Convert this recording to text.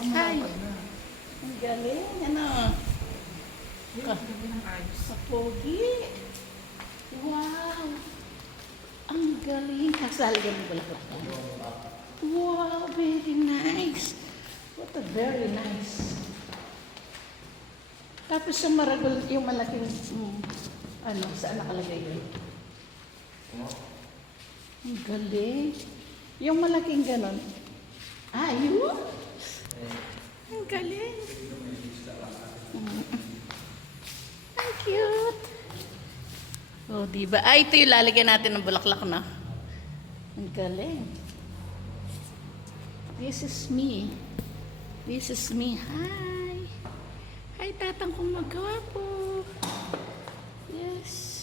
Hi. Ang galing. Ano? Sa pogi. Wow. Ang galing. Kasali ka ng bulaklak. Wow, very nice. What a very nice. Tapos yung maragol, yung malaking, ano, saan nakalagay yun? Ang galing. Yung malaking ganon. Ah, yun? Ang galing. Ang cute. Oh, diba? Ah, ito yung lalagyan natin ng bulaklak na. Ang galing. This is me. This is me. Hi. Hi, tatang kong magwapo. Yes.